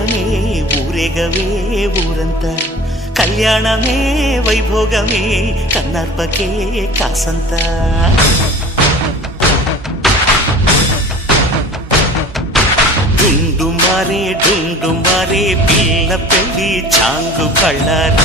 వెంటనే ఊరేగవే ఊరంతా కళ్యాణమే వైభోగమే కన్నార్పకే కాసంతా డుండు మారే పిల్ల పెళ్లి చాంగు కళ్ళారి